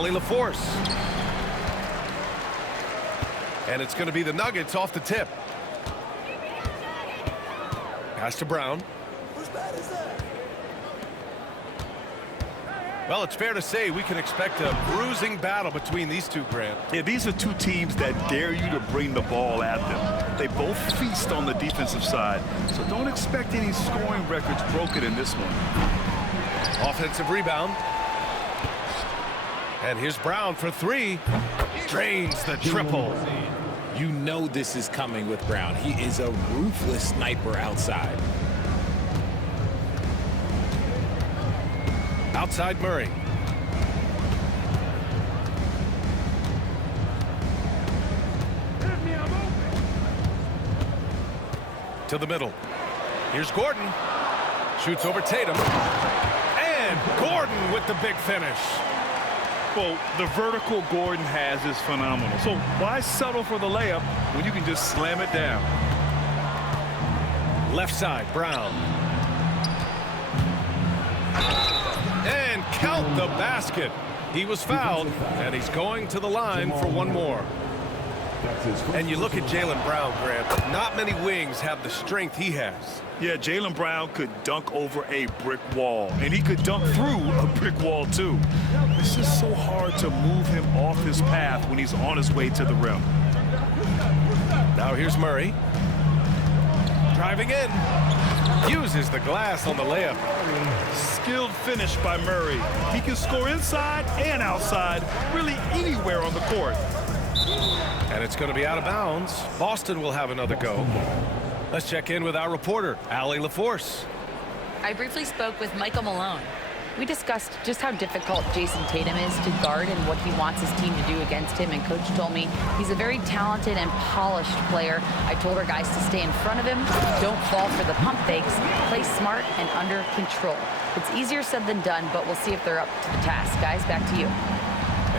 Allie LaForce. And it's going to be the Nuggets off the tip. Pass to Brown. Whose bat is that? Well, it's fair to say we can expect a bruising battle between these two, Grant. Yeah, these are two teams that dare you to bring the ball at them. They both feast on the defensive side, so don't expect any scoring records broken in this one. Offensive rebound. And here's Brown for three. Drains the triple. You know this is coming with Brown. He is a ruthless sniper outside. Outside Murray. To the middle. Here's Gordon. Shoots over Tatum. And Gordon with the big finish. Well, the vertical Gordon has is phenomenal. So why settle for the layup when you can just slam it down? Left side, Brown. And count the basket. He was fouled, and he's going to the line for one more. And you look at Jaylen Brown, Grant. Not many wings have the strength he has. Yeah, Jaylen Brown could dunk over a brick wall, and he could dunk through a brick wall, too. It's just so hard to move him off his path when he's on his way to the rim. Now here's Murray. Driving in. Uses the glass on the layup. Skilled finish by Murray. He can score inside and outside, really anywhere on the court. And it's going to be out of bounds. Boston will have another go. Let's check in with our reporter, Allie LaForce. I briefly spoke with Michael Malone. We discussed just how difficult Jason Tatum is to guard and what he wants his team to do against him, and Coach told me he's a very talented and polished player. I told our guys to stay in front of him, don't fall for the pump fakes, play smart and under control. It's easier said than done, but we'll see if they're up to the task. Guys, back to you.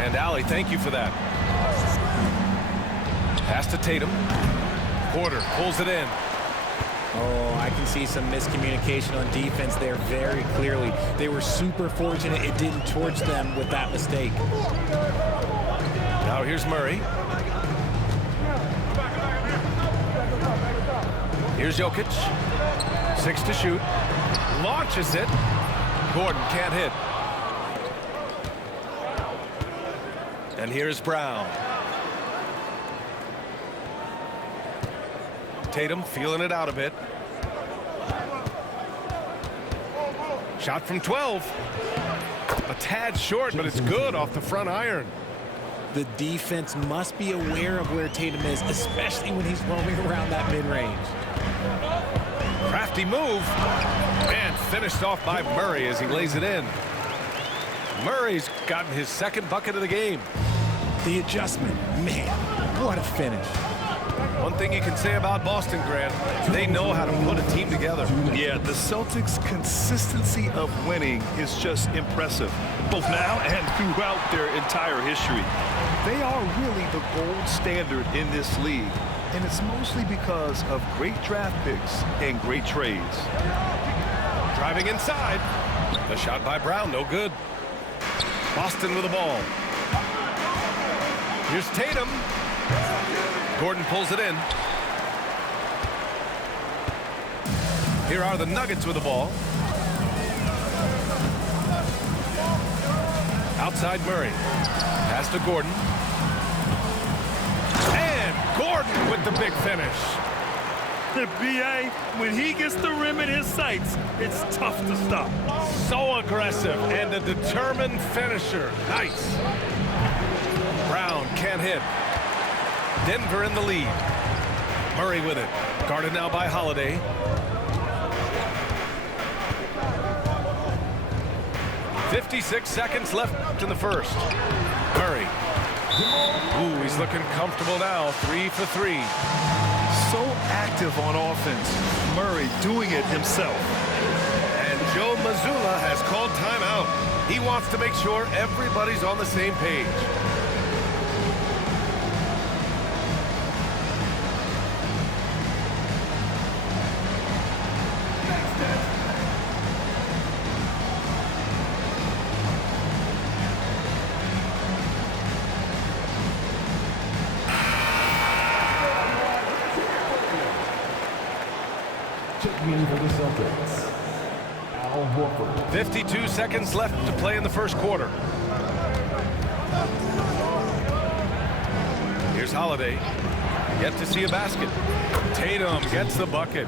And Allie, thank you for that. Pass to Tatum. Porter pulls it in. Oh, I can see some miscommunication on defense there very clearly. They were super fortunate it didn't torch them with that mistake. Now here's Murray. Here's Jokic. 6 to shoot. Launches it. Gordon can't hit. And here's Brown. Tatum feeling it out a bit. Shot from 12. A tad short, but it's good off the front iron. The defense must be aware of where Tatum is, especially when he's roaming around that mid-range. Crafty move. And finished off by Murray as he lays it in. Murray's gotten his second bucket of the game. The adjustment, man, what a finish. One thing you can say about Boston, Grant, they know how to put a team together. Yeah, the Celtics' consistency of winning is just impressive, both now and throughout their entire history. They are really the gold standard in this league, and it's mostly because of great draft picks and great trades. Driving inside. The shot by Brown, no good. Boston with the ball. Here's Tatum. Gordon pulls it in. Here are the Nuggets with the ball. Outside Murray. Pass to Gordon. And Gordon with the big finish. The BA, when he gets the rim in his sights, it's tough to stop. So aggressive and a determined finisher. Nice. Brown can't hit. Denver in the lead. Murray with it. Guarded now by Holiday. .56 seconds left in the first. Murray. Ooh, he's looking comfortable now. 3 for 3. So active on offense. Murray doing it himself. And Joe Mazzulla has called timeout. He wants to make sure everybody's on the same page. Shooting for the Celtics, Al Horford. 52 seconds left to play in the first quarter. Here's Holiday. Yet to see a basket. Tatum gets the bucket.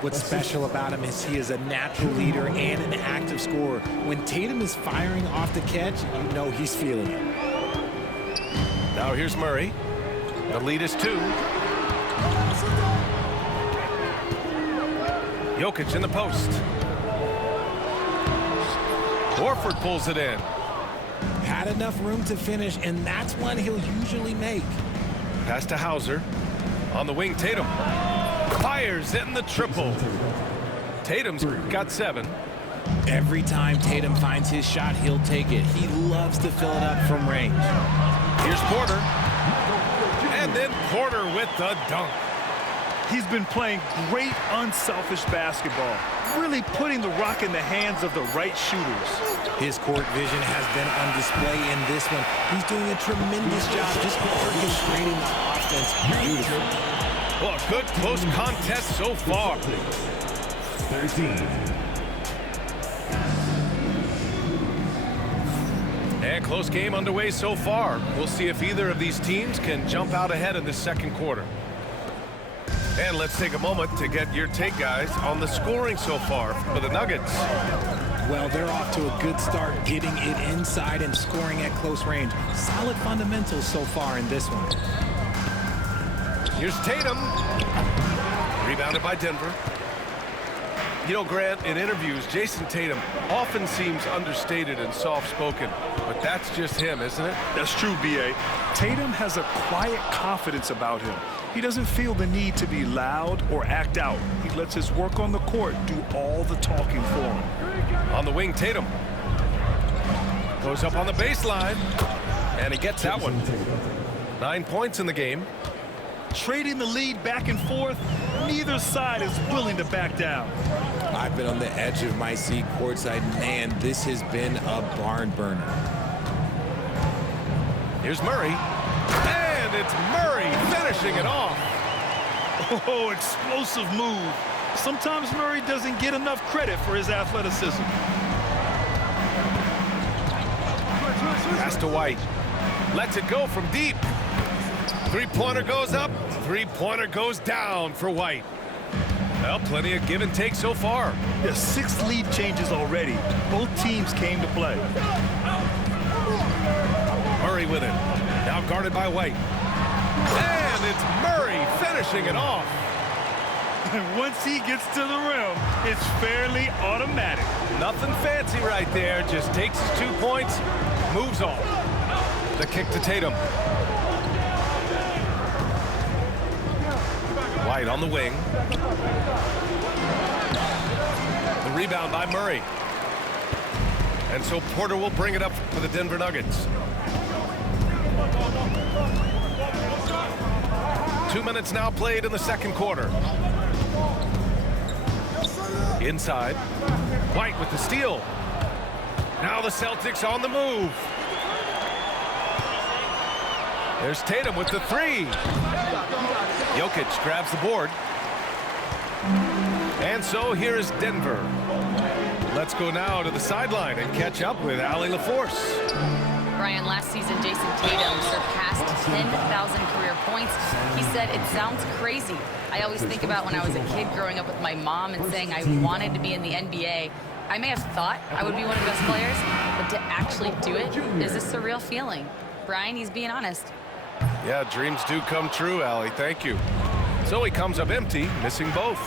What's special about him is he is a natural leader and an active scorer. When Tatum is firing off the catch, you know he's feeling it. Now here's Murray. The lead is 2. Jokic in the post. Horford pulls it in. Had enough room to finish, and that's one he'll usually make. Pass to Hauser. On the wing, Tatum. Fires in the triple. Tatum's got 7. Every time Tatum finds his shot, he'll take it. He loves to fill it up from range. Here's Porter. And then Porter with the dunk. He's been playing great unselfish basketball, really putting the rock in the hands of the right shooters. His court vision has been on display in this one. He's doing a tremendous job just orchestrating the offense beautifully. Well, a good close contest so far. 13. And close game underway so far. We'll see if either of these teams can jump out ahead in this second quarter. And let's take a moment to get your take, guys, on the scoring so far for the Nuggets. Well, they're off to a good start getting it inside and scoring at close range. Solid fundamentals so far in this one. Here's Tatum. Rebounded by Denver. You know, Grant, in interviews, Jason Tatum often seems understated and soft-spoken, but that's just him, isn't it? That's true, B.A. Tatum has a quiet confidence about him. He doesn't feel the need to be loud or act out. He lets his work on the court do all the talking for him. On the wing, Tatum. Goes up on the baseline, and he gets that one. 9 points in the game. Trading the lead back and forth, neither side is willing to back down. I've been on the edge of my seat courtside. Man, this has been a barn burner. Here's Murray. And it's Murray finishing it off. Oh, explosive move. Sometimes Murray doesn't get enough credit for his athleticism. Pass to White. Lets it go from deep. Three-pointer goes up. Three-pointer goes down for White. Well, plenty of give and take so far. There's 6 lead changes already. Both teams came to play. Murray with it. Now guarded by White. And it's Murray finishing it off. And once he gets to the rim, it's fairly automatic. Nothing fancy right there. Just takes his 2 points, moves on. The kick to Tatum. White on the wing. The rebound by Murray. And so Porter will bring it up for the Denver Nuggets. 2 minutes now played in the second quarter. Inside. White with the steal. Now the Celtics on the move. There's Tatum with the 3. Jokic grabs the board. And so here is Denver. Let's go now to the sideline and catch up with Allie LaForce. Brian, last season, Jason Tatum surpassed 10,000 career points. He said, "It sounds crazy. I always think about when I was a kid growing up with my mom and saying I wanted to be in the NBA. I may have thought I would be one of the best players, but to actually do it is a surreal feeling." Brian, he's being honest. Yeah, dreams do come true, Allie. Thank you. So he comes up empty, missing both.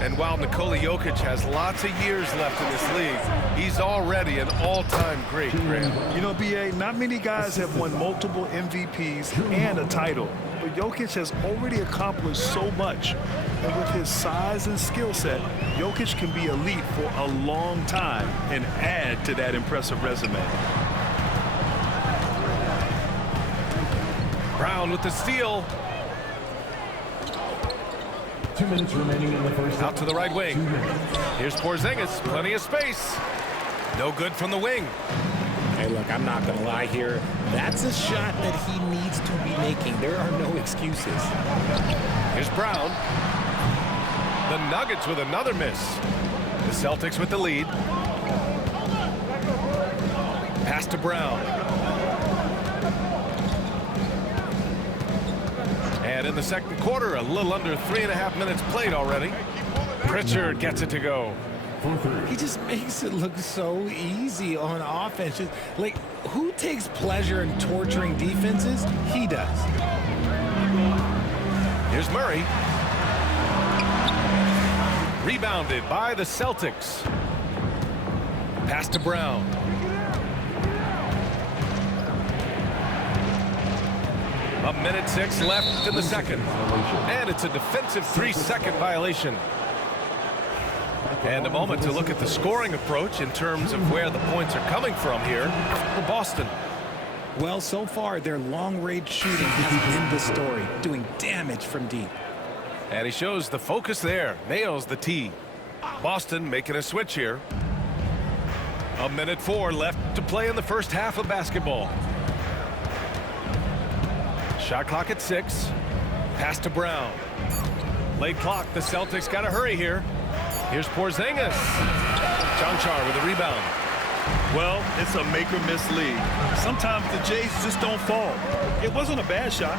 And while Nikola Jokic has lots of years left in this league, he's already an all-time great, Grant. You know, B.A., not many guys have won multiple MVPs and a title. But Jokic has already accomplished so much. And with his size and skill set, Jokic can be elite for a long time and add to that impressive resume. Brown with the steal. 2 minutes remaining in the first. Out to the right wing. Here's Porzingis. Plenty of space. No good from the wing. Hey, look, I'm not going to lie here. That's a shot that he needs to be making. There are no excuses. Here's Brown. The Nuggets with another miss. The Celtics with the lead. Pass to Brown. And in the second quarter, a little under 3.5 minutes played already. Pritchard gets it to go. He just makes it look so easy on offense. Just, like, who takes pleasure in torturing defenses? He does. Here's Murray. Rebounded by the Celtics. Pass to Brown. A minute 6 left in the second. And it's a defensive 3-second violation. And a moment to look at the scoring approach in terms of where the points are coming from here for Boston. Well, so far, their long-range shooting has been the story, doing damage from deep. And he shows the focus there. Nails the tee. Boston making a switch here. A minute 4 left to play in the first half of basketball. Shot clock at 6. Pass to Brown. Late clock. The Celtics got to hurry here. Here's Porzingis. Jonchar with a rebound. Well, it's a make-or-miss league. Sometimes the Jays just don't fall. It wasn't a bad shot.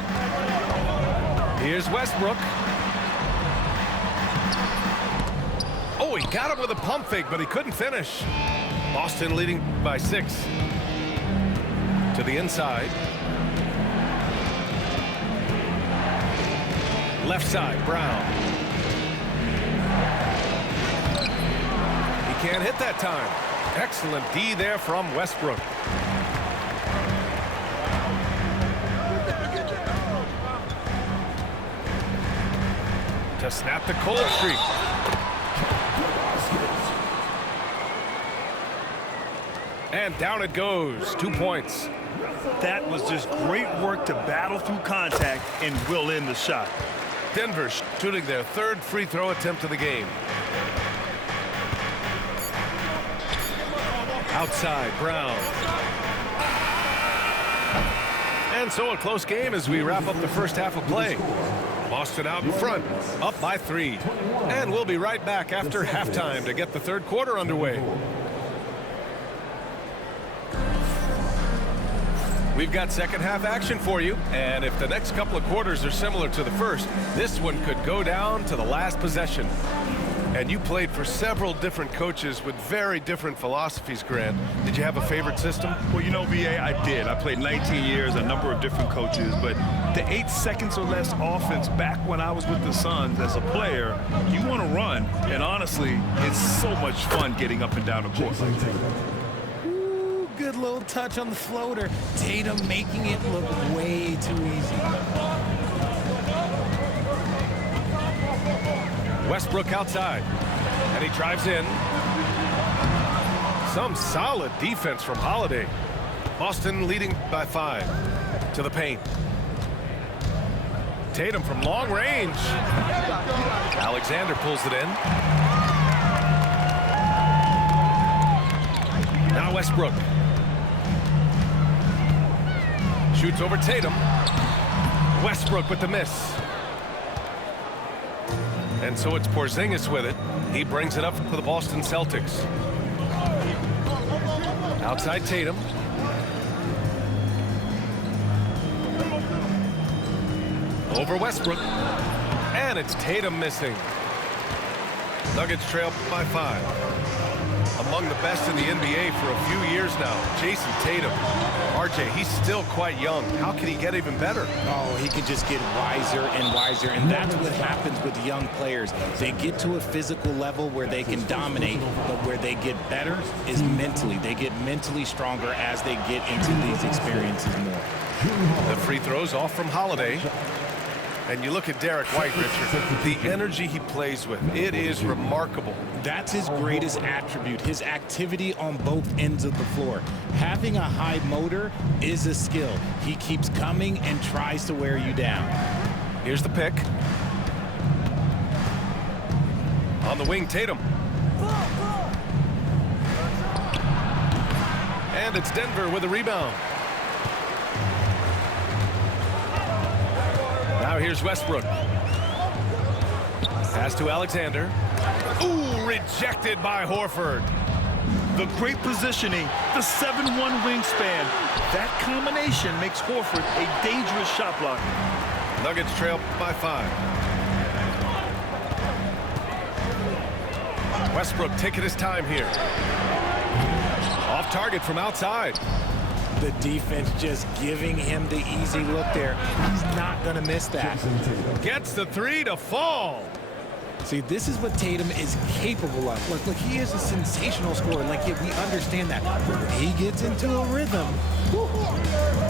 Here's Westbrook. Oh, he got him with a pump fake, but he couldn't finish. Boston leading by 6. To the inside. Left side, Brown. He can't hit that time. Excellent D there from Westbrook. To snap the cold streak. And down it goes. 2 points. That was just great work to battle through contact and will in the shot. Denver shooting their 3rd free throw attempt of the game. Outside, Brown. And so a close game as we wrap up the first half of play. Boston out in front, up by 3. And we'll be right back after halftime to get the third quarter underway. We've got second half action for you, and if the next couple of quarters are similar to the first, this one could go down to the last possession. And you played for several different coaches with very different philosophies, Grant. Did you have a favorite system? Well, you know, VA, I did. I played 19 years, a number of different coaches, but the 8 seconds or less offense back when I was with the Suns as a player, you want to run, and honestly, it's so much fun getting up and down the court like that. Good little touch on the floater. Tatum making it look way too easy. Westbrook outside, and he drives in. Some solid defense from Holiday. Boston leading by 5. To the paint. Tatum from long range. Alexander pulls it in. Now Westbrook. Shoots over Tatum. Westbrook with the miss. And so it's Porzingis with it. He brings it up for the Boston Celtics. Outside Tatum. Over Westbrook. And it's Tatum missing. Nuggets trail by 5. Among the best in the NBA for a few years now, Jason Tatum. RJ, he's still quite young. How can he get even better? Oh, he can just get wiser and wiser, and that's what happens with young players. They get to a physical level where they can dominate, but where they get better is mentally. They get mentally stronger as they get into these experiences more. The free throws off from Holiday. And you look at Derek White, Richard, the energy he plays with, it is remarkable. That's his greatest attribute, his activity on both ends of the floor. Having a high motor is a skill. He keeps coming and tries to wear you down. Here's the pick. On the wing, Tatum. And it's Denver with a rebound. Now here's Westbrook. Pass to Alexander. Ooh, rejected by Horford. The great positioning, the 7'1" wingspan. That combination makes Horford a dangerous shot blocker. Nuggets trail by 5. Westbrook taking his time here. Off target from outside. The defense just giving him the easy look there. He's not going to miss that. Gets the 3 to fall. See, this is what Tatum is capable of. Look, he is a sensational scorer. Like, yeah, we understand that. But when he gets into a rhythm.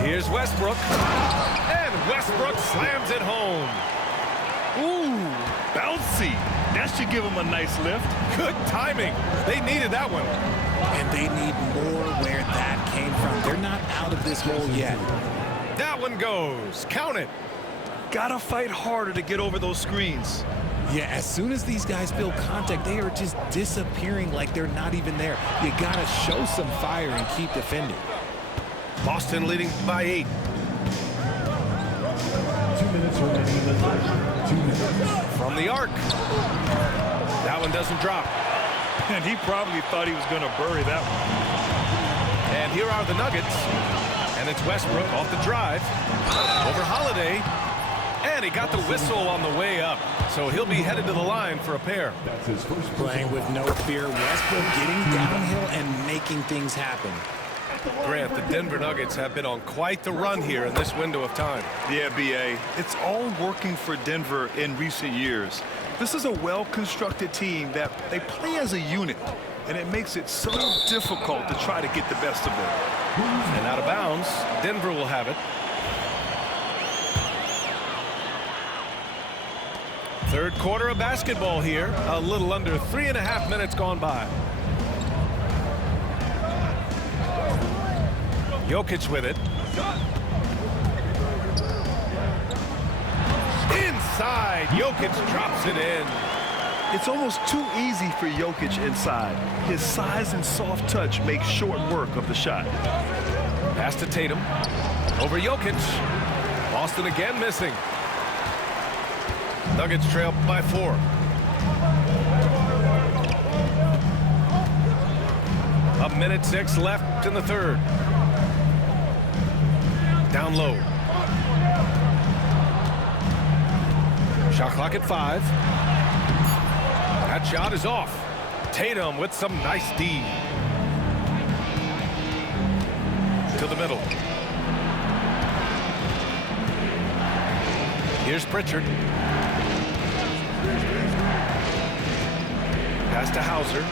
Here's Westbrook. And Westbrook slams it home. Ooh, bouncy. That should give him a nice lift. Good timing. They needed that one. And they need more where that came from. They're not out of this hole yet. That one goes. Count it. Gotta fight harder to get over those screens. Yeah, as soon as these guys feel contact, they are just disappearing like they're not even there. You gotta show some fire and keep defending. Boston leading by 8. 2 minutes remaining in the third. 2 minutes. From the arc. That one doesn't drop. And he probably thought he was going to bury that one. And here are the Nuggets. And it's Westbrook off the drive. Over Holiday. And he got the whistle on the way up. So he'll be headed to the line for a pair. That's his first Playing with no fear, Westbrook getting downhill and making things happen. Grant, the Denver Nuggets have been on quite the run here in this window of time. Yeah, B.A. It's all working for Denver in recent years. This is a well-constructed team that they play as a unit, and it makes it so difficult to try to get the best of them. And out of bounds, Denver will have it. Third quarter of basketball here. A little under 3.5 minutes gone by. Jokic with it. Inside, Jokic drops it in. It's almost too easy for Jokic inside. His size and soft touch make short work of the shot. Pass to Tatum. Over Jokic. Boston again missing. Nuggets trail by 4. A minute 6 left in the third. Down low. Shot clock at 5. That shot is off. Tatum with some nice D. To the middle. Here's Pritchard. Pass to Hauser.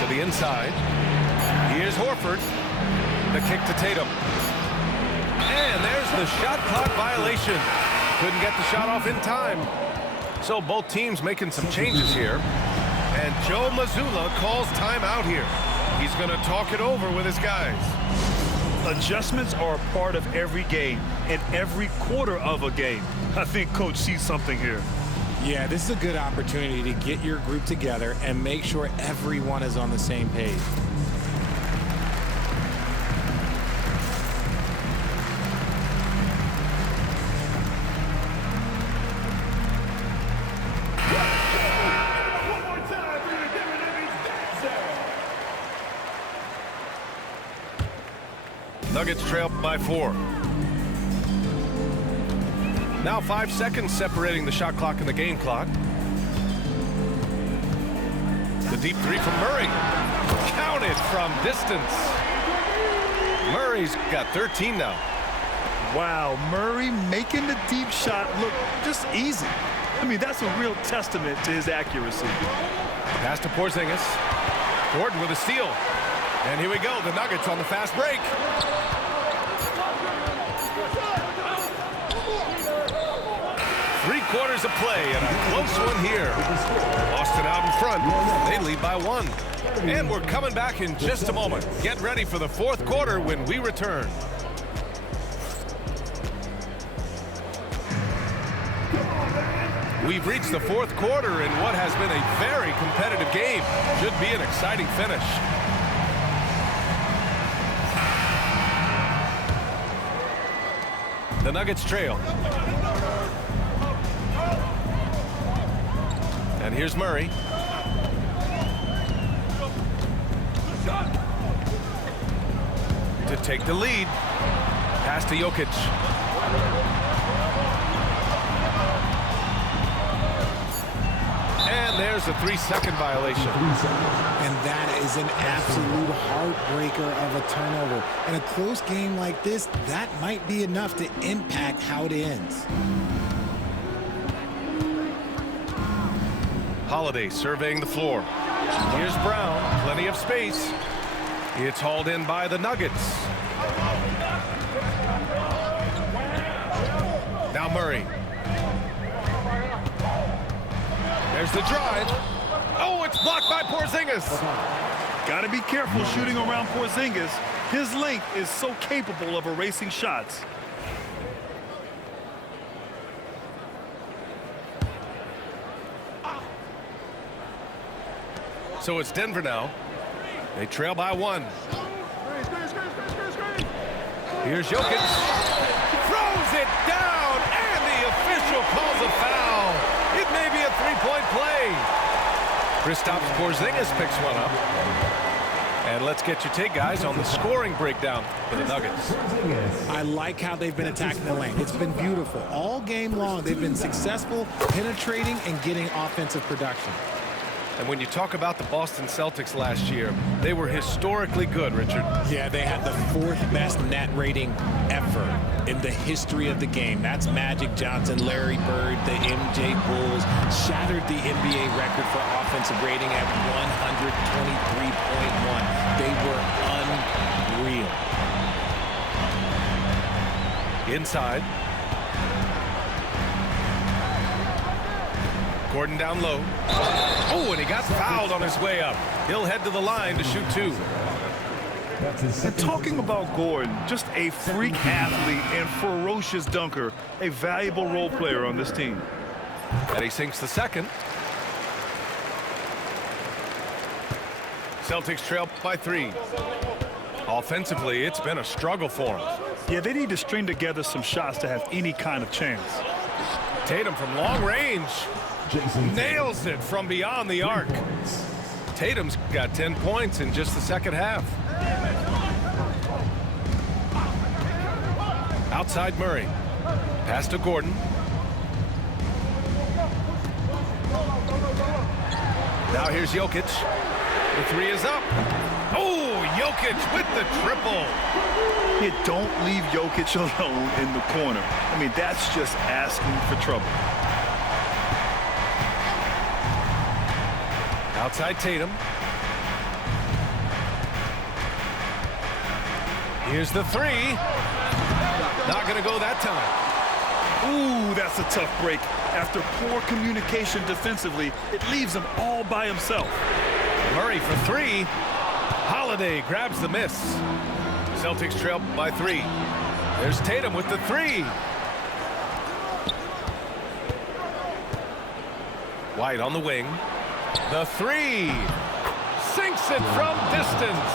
To the inside. Here's Horford. The kick to Tatum. And there's the shot clock violation. Couldn't get the shot off in time. So both teams making some changes here. And Joe Mazzulla calls timeout here. He's going to talk it over with his guys. Adjustments are a part of every game and every quarter of a game. I think Coach sees something here. Yeah, this is a good opportunity to get your group together and make sure everyone is on the same page. Nuggets trail by 4. Now 5 seconds separating the shot clock and the game clock. The deep 3 from Murray. Counted from distance. Murray's got 13 now. Wow, Murray making the deep shot look just easy. I mean, that's a real testament to his accuracy. Pass to Porzingis. Gordon with a steal. And here we go, the Nuggets on the fast break. Three-quarters of play and a close one here. Boston out in front. They lead by 1. And we're coming back in just a moment. Get ready for the fourth quarter when we return. We've reached the fourth quarter in what has been a very competitive game. Should be an exciting finish. The Nuggets trail. And here's Murray. To take the lead. Pass to Jokic. And there's a 3-second violation. And that is an absolute heartbreaker of a turnover. In a close game like this, that might be enough to impact how it ends. Holiday surveying the floor. Here's Brown, plenty of space. It's hauled in by the Nuggets. Now Murray. There's the drive. Oh, it's blocked by Porzingis. Got to be careful shooting around Porzingis. His length is so capable of erasing shots. So it's Denver now. They trail by 1. Here's Jokic. Throws it down, and the official calls a foul. It may be a three-point play. Kristaps Porzingis picks one up. And let's get your take, guys, on the scoring breakdown for the Nuggets. I like how they've been attacking the lane. It's been beautiful. All game long, they've been successful penetrating and getting offensive production. And when you talk about the Boston Celtics last year, they were historically good, Richard. Yeah, they had the 4th best net rating ever in the history of the game. That's Magic Johnson, Larry Bird, the MJ Bulls. Shattered the NBA record for offensive rating at 123.1. They were unreal. Inside. Gordon down low. Oh, and he got fouled on his way up. He'll head to the line to shoot 2. And talking about Gordon, just a freak athlete and ferocious dunker, a valuable role player on this team. And he sinks the second. Celtics trail by 3. Offensively, it's been a struggle for him. Yeah, they need to string together some shots to have any kind of chance. Tatum from long range. Nails it from beyond the arc. Tatum's got 10 points in just the second half. Outside Murray. Pass to Gordon. Now here's Jokic. The 3 is up. Oh, Jokic with the triple. You don't leave Jokic alone in the corner. I mean, that's just asking for trouble. Outside Tatum. Here's the 3. Not going to go that time. Ooh, that's a tough break. After poor communication defensively, it leaves him all by himself. Murray for 3. Holiday grabs the miss. Celtics trail by 3. There's Tatum with the 3. White on the wing. The 3. Sinks it from distance.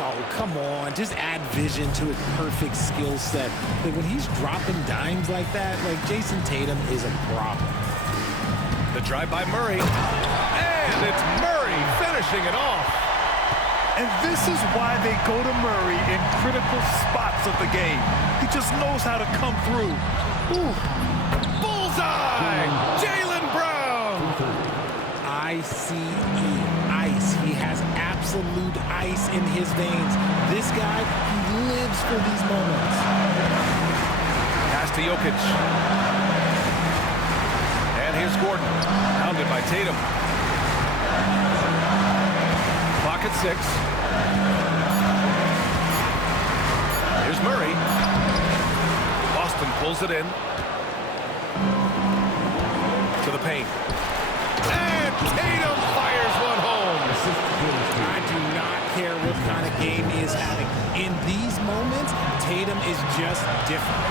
Oh, come on. Just add vision to his perfect skill set. But when he's dropping dimes like that, like Jason Tatum is a problem. The drive by Murray. And it's Murray finishing it off. And this is why they go to Murray in critical spots of the game. He just knows how to come through. Ooh. Bullseye! Jaylen Brown! ICE. Ice. He has absolute ice in his veins. This guy, he lives for these moments. Pass to Jokic. And here's Gordon. Pounded by Tatum. Clock at 6. Here's Murray. Boston pulls it in. To the paint. And Tatum fires one home. I do not care what kind of game he is having. In these moments, Tatum is just different.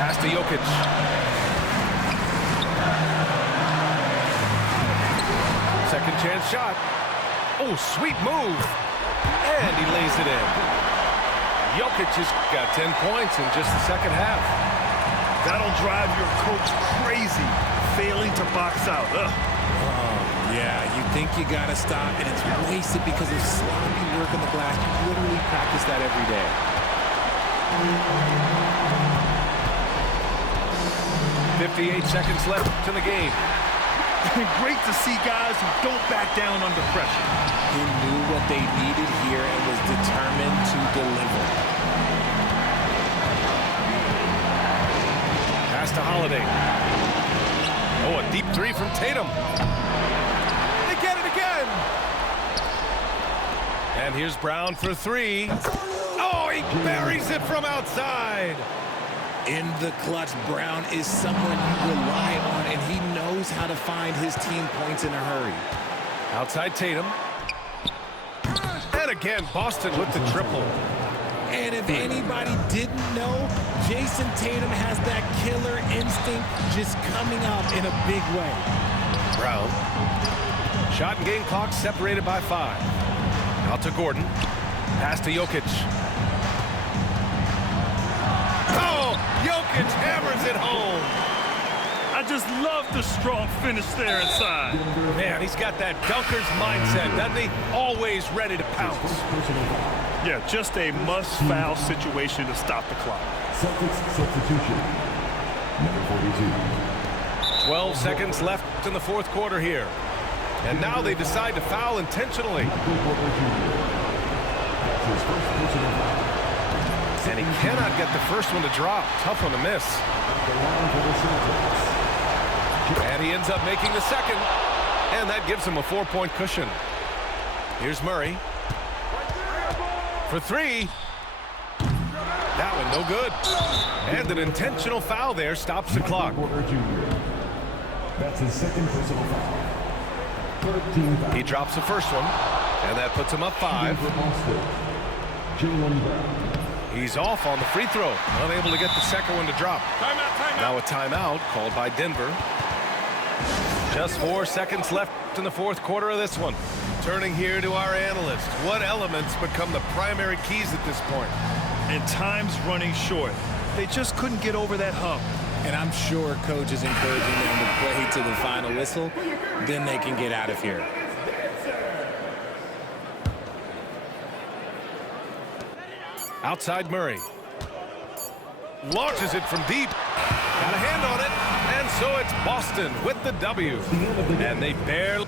Pass to Jokic. Second chance shot. Oh, sweet move. And he lays it in. Jokic has got 10 points in just the second half. That'll drive your coach crazy. failing to box out. Ugh. Yeah, you think you got to stop, and it's wasted because of sloppy work on the glass. You literally practice that every day. 58 seconds left in the game. Great to see guys who don't back down under pressure. He knew what they needed here and was determined to deliver. Pass to Holiday. Oh, a deep three from Tatum. They get it again. And here's Brown for three. Oh, he buries it from outside. In the clutch, Brown is someone you rely on, and he knows how to find his team points in a hurry. Outside Tatum. And again, Boston with the triple. And if anybody didn't know, Jason Tatum has that killer instinct just coming out in a big way. Brown. Shot and game clock separated by 5. Out to Gordon. Pass to Jokic. Oh, Jokic hammers it home. I just love the strong finish there inside. Man, he's got that dunker's mindset, doesn't he? Always ready to pounce. Yeah, just a must-foul situation to stop the clock. Celtics substitution. Number 42. 12 seconds left in the fourth quarter here. And now they decide to foul intentionally. That's his first personal foul. And he cannot get the first one to drop. Tough one to miss. The line for the Celtics. And he ends up making the second. And that gives him a 4-point cushion. Here's Murray. For three. That one no good. And an intentional foul there stops the clock. That's his second personal foul. 13 fouls. He drops the first one. And that puts him up 5. Jaylen Brown. He's off on the free throw. Unable to get the second one to drop. Now a timeout called by Denver. Just 4 seconds left in the fourth quarter of this one. Turning here to our analyst. What elements become the primary keys at this point? And time's running short. They just couldn't get over that hump. And I'm sure coach is encouraging them to play to the final whistle. Then they can get out of here. Outside Murray. Launches it from deep. Got a hand on it. And so it's Boston with the W. And they barely...